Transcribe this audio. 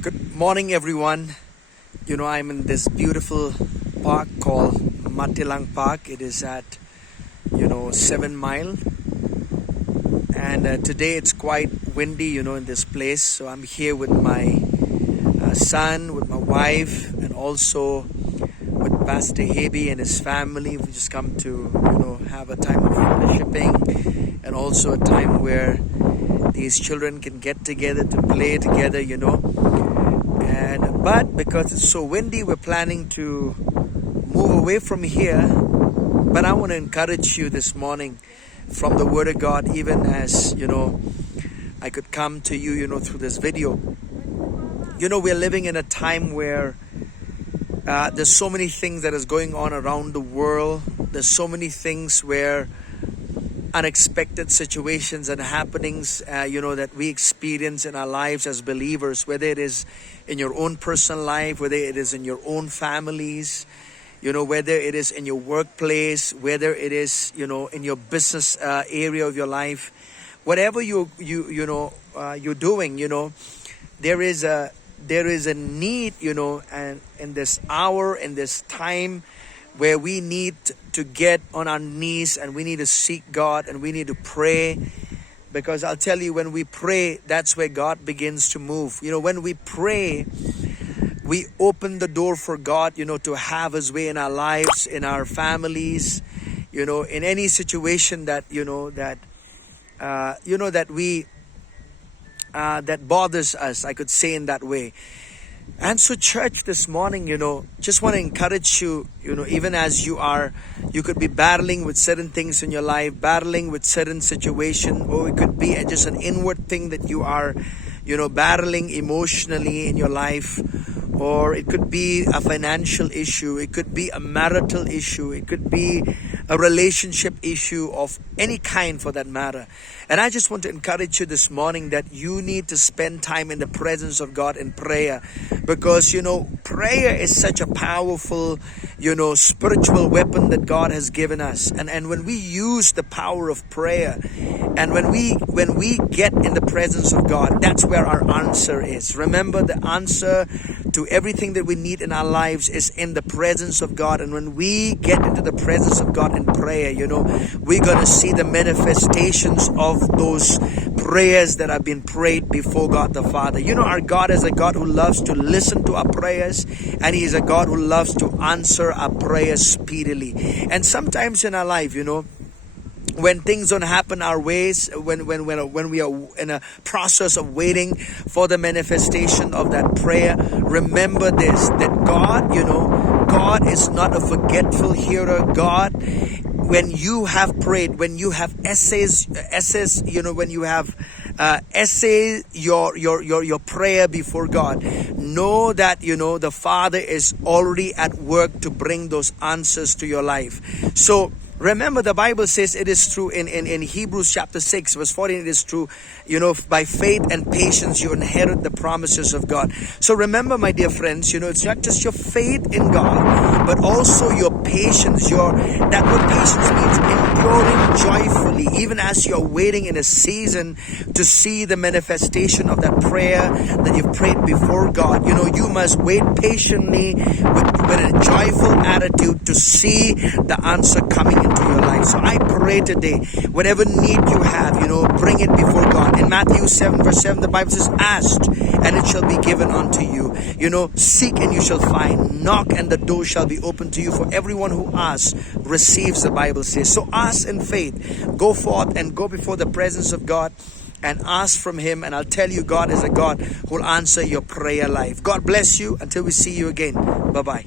Good morning, everyone. I'm in this beautiful park called Matilang Park. It is at, 7 Mile. And today it's quite windy, in this place. So I'm here with my son, with my wife, and also with Pastor Hebe and his family. We just come to, have a time of fellowshipping and also a time where these children can get together to play together, But because it's so windy, we're planning to move away from here. But I want to encourage you this morning from the Word of God, even as, I could come to you, through this video. We're living in a time where there's so many things that is going on around the world. There's so many things where unexpected situations and happenings, that we experience in our lives as believers, whether it is in your own personal life, whether it is in your own families, whether it is in your workplace, whether it is, in your business area of your life, whatever you're doing, there is a need, and in this hour, in this time, where we need to get on our knees and we need to seek God and we need to pray. Because I'll tell you, when we pray, that's where God begins to move. When we pray, we open the door for God, to have His way in our lives, in our families, in any situation that, that bothers us, I could say in that way. And so church, this morning, just want to encourage you, even as you could be battling with certain things in your life, battling with certain situation, or it could be just an inward thing that you are, battling emotionally in your life, or it could be a financial issue, it could be a marital issue, it could be a relationship issue of any kind for that matter. And I just want to encourage you this morning that you need to spend time in the presence of God in prayer, because prayer is such a powerful spiritual weapon that God has given us. And when we use the power of prayer, and when we get in the presence of God, that's where our answer is. Remember, the answer to everything that we need in our lives is in the presence of God. And when we get into the presence of God in prayer, we're going to see the manifestations of those prayers that have been prayed before God the Father. Our God is a God who loves to listen to our prayers, and He is a God who loves to answer our prayers speedily. And sometimes in our life, when things don't happen our ways, when we are in a process of waiting for the manifestation of that prayer, remember this, that God is not a forgetful hearer. God, when you have prayed, when you have when you have essay your prayer before God, know that the Father is already at work to bring those answers to your life. So remember, the Bible says it is true in Hebrews chapter 6 verse 14, it is true, by faith and patience you inherit the promises of God. So remember, my dear friends, it's not just your faith in God, but also your patience. That word patience means enduring joyfully, even as you're waiting in a season to see the manifestation of that prayer that you've prayed before God. You must wait patiently with a joyful attitude to see the answer coming into your life. So I pray today, whatever need you have, bring it before God. In Matthew 7 verse 7, the Bible says, ask and it shall be given unto you. Seek and you shall find. Knock and the door shall be opened to you. For everyone who asks receives, the Bible says. So ask in faith. Go forth and go before the presence of God and ask from Him. And I'll tell you, God is a God who will answer your prayer life. God bless you until we see you again. Bye-bye.